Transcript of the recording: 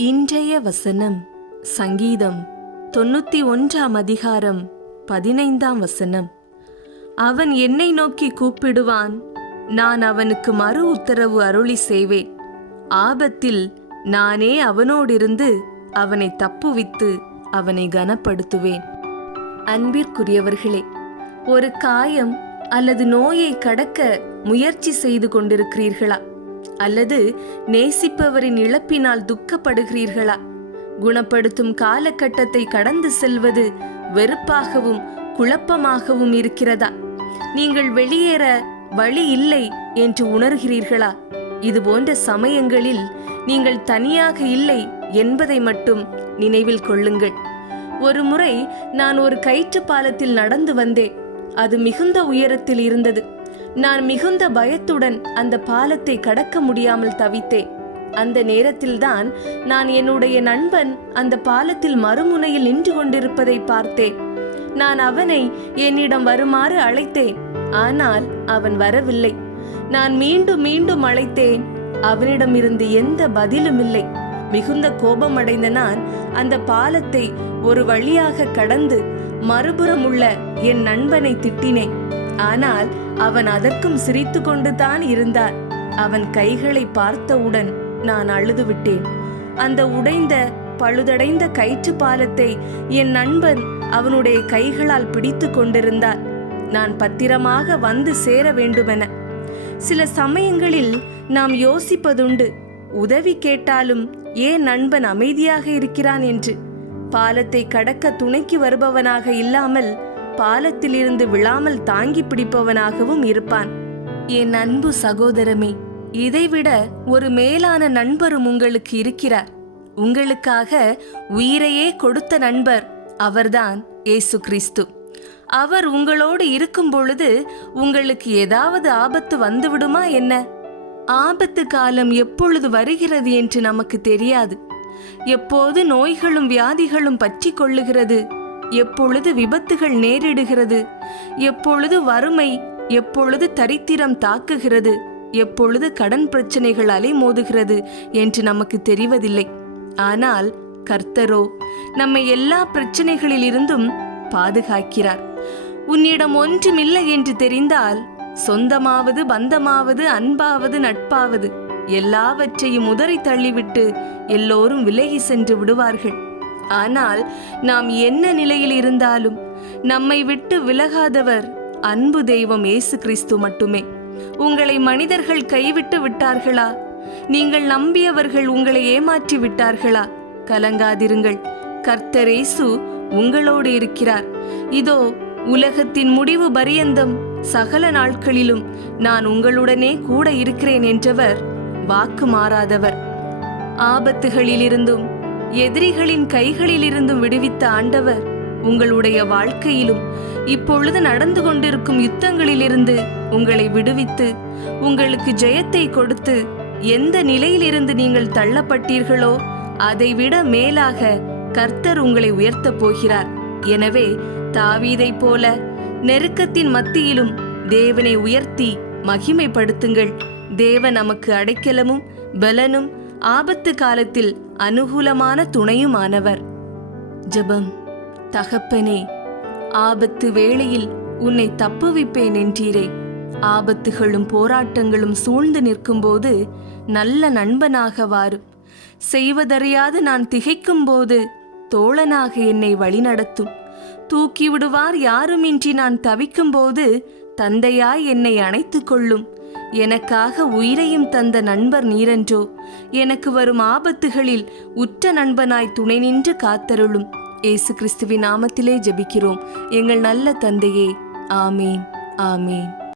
இன்றைய வசனம் சங்கீதம் தொண்ணூத்தி ஒன்றாம் அதிகாரம் பதினைந்தாம் வசனம். அவன் என்னை நோக்கி கூப்பிடுவான் நான் அவனுக்கு மறு உத்தரவு அருளி செய்வேன். ஆபத்தில் நானே அவனோடிருந்து அவனை தப்புவித்து அவனை கனப்படுத்துவேன். அன்பிற்குரியவர்களே ஒரு காயம் அல்லது நோயை கடக்க முயற்சி செய்து கொண்டிருக்கிறீர்களா? அல்லது நேசிப்பவரின் இழப்பினால் துக்கப்படுகிறீர்களா? குணப்படுத்தும் காலகட்டத்தை கடந்து செல்வது வெறுப்பாகவும் குழப்பமாகவும் இருக்கிறதா? நீங்கள் வெளியேற வழி இல்லை என்று உணர்கிறீர்களா? இது போன்ற சமயங்களில் நீங்கள் தனியாக இல்லை என்பதை மட்டும் நினைவில் கொள்ளுங்கள். ஒரு முறை நான் ஒரு கயிற்று பாலத்தில் நடந்து வந்தேன். அது மிகுந்த உயரத்தில் இருந்தது. நான் மிகுந்த பயத்துடன் அந்த பாலத்தை கடக்க முடியாமல் தவித்தேன். அந்த நேரத்தில்தான் நான் என்னுடைய நண்பன் அந்த பாலத்தில் மறுமுனையில் நின்று கொண்டிருப்பதை பார்த்தேன். நான் அவனை என்னிடம் வருமாறு அழைத்தேன். ஆனால் அவன் வரவில்லை. நான் மீண்டும் மீண்டும் அழைத்தேன். அவனிடமிருந்து எந்த பதிலும் இல்லை மிகுந்த கோபமடைந்த நான் அந்த பாலத்தை ஒரு வழியாக கடந்து மறுபுறம் உள்ள என் நண்பனை திட்டினேன். ஆனால் அவன் அதற்கும் சிரித்து கொண்டுதான் இருந்தான். அவன் கைகளை பார்த்தவுடன் நான் அழுதுவிட்டேன். அந்த உடைந்த பழுதடைந்த கயிற்று பாலத்தை என் நண்பன் அவனுடைய கைகளால் பிடித்து கொண்டிருந்தார் நான் பத்திரமாக வந்து சேர வேண்டுமென. சில சமயங்களில் நாம் யோசிப்பதுண்டு உதவி கேட்டாலும் ஏன் நண்பன் அமைதியாக இருக்கிறான் என்று. பாலத்தை கடக்க துணைக்கு வருபவனாக இல்லாமல் பாலத்திலிருந்து விழாமல் தாங்கி பிடிப்பவனாகவும் இருப்பான். என் அன்பு சகோதரமே இதைவிட ஒரு மேலான நண்பரும் உங்களுக்கு இருக்கிறார். உங்களுக்காக உயிரையே கொடுத்த நண்பர் அவர்தான் ஏசு கிறிஸ்து. அவர் உங்களோடு இருக்கும் பொழுது உங்களுக்கு ஏதாவது ஆபத்து வந்துவிடுமா என்ன? ஆபத்து காலம் எப்பொழுது வருகிறது என்று நமக்கு தெரியாது. எப்போது நோய்களும் வியாதிகளும் பற்றி கொள்ளுகிறது. எப்பொழுது விபத்துகள் நேரிடுகிறது? எப்பொழுது வறுமை எப்பொழுது தரித்திரம் தாக்குகிறது? எப்பொழுது கடன் பிரச்சனைகள் அலைமோதுகிறது என்று நமக்கு தெரிவதில்லை. ஆனால் கர்த்தரோ நம்மை எல்லா பிரச்சனைகளிலிருந்தும் பாதுகாக்கிறார். உன்னிடம் ஒன்றுமில்லை என்று தெரிந்தால் சொந்தமாவது பந்தமாவது அன்பாவது நட்பாவது எல்லாவற்றையும் உதறி தள்ளிவிட்டு எல்லோரும் விலகி சென்று விடுவார்கள். ஆனால் நாம் என்ன நிலையில் இருந்தாலும் நம்மை விட்டு விலகாதவர் அன்பு தெய்வம் இயேசு கிறிஸ்து மட்டுமே. உங்களை மனிதர்கள் கைவிட்டு விட்டார்களா? நீங்கள் நம்பியவர்கள் உங்களை ஏமாற்றி விட்டார்களா? கலங்காதிருங்கள். கர்த்தரேசு உங்களோடு இருக்கிறார். இதோ உலகத்தின் முடிவு பரியந்தம். சகல நாட்களிலும் நான் உங்களுடனே கூட இருக்கிறேன் என்றவர் வாக்கு மாறாதவர். ஆபத்துகளிலிருந்தும் எதிரிகளின் கைகளிலிருந்தும் விடுவித்த ஆண்டவர் உங்களுடைய வாழ்க்கையிலும் இப்பொழுது நடந்து கொண்டிருக்கும் யுத்தங்களிலிருந்து உங்களை விடுவித்து உங்களுக்கு ஜெயத்தை கொடுத்து எந்த நிலையிலிருந்து நீங்கள் தள்ளப்பட்டீர்களோ அதைவிட மேலாக கர்த்தர் உங்களை உயர்த்தப் போகிறார். எனவே தாவீதைப் போல நெருக்கத்தின் மத்தியிலும் தேவனை உயர்த்தி மகிமைப்படுத்துங்கள். தேவன் நமக்கு அடைக்கலமும் பலனும் ஆபத்து காலத்தில் அனுகூலமான துணையுமானவர். ஜெபம் தகப்பனே ஆபத்து வேளையில் உன்னை தப்புவிப்பேன் என்றீரே. ஆபத்துகளும் போராட்டங்களும் சூழ்ந்து நிற்கும்போது நல்ல நண்பனாக வாரும் செய்வதறியாது நான் திகைக்கும்போது தோழனாக என்னை வழிநடத்தும். தூக்கிவிடுவார் யாருமின்றி நான் தவிக்கும்போது தந்தையாய் என்னை அணைத்து கொள்ளும் எனக்காக உயிரையும் தந்த நண்பர் நீரென்றோ? எனக்கு வரும் ஆபத்துகளில் உற்ற நண்பனாய் துணை நின்று காத்தருளும். இயேசு கிறிஸ்துவின் நாமத்திலே ஜெபிக்கிறோம். எங்கள் நல்ல தந்தையே. ஆமேன். ஆமேன்.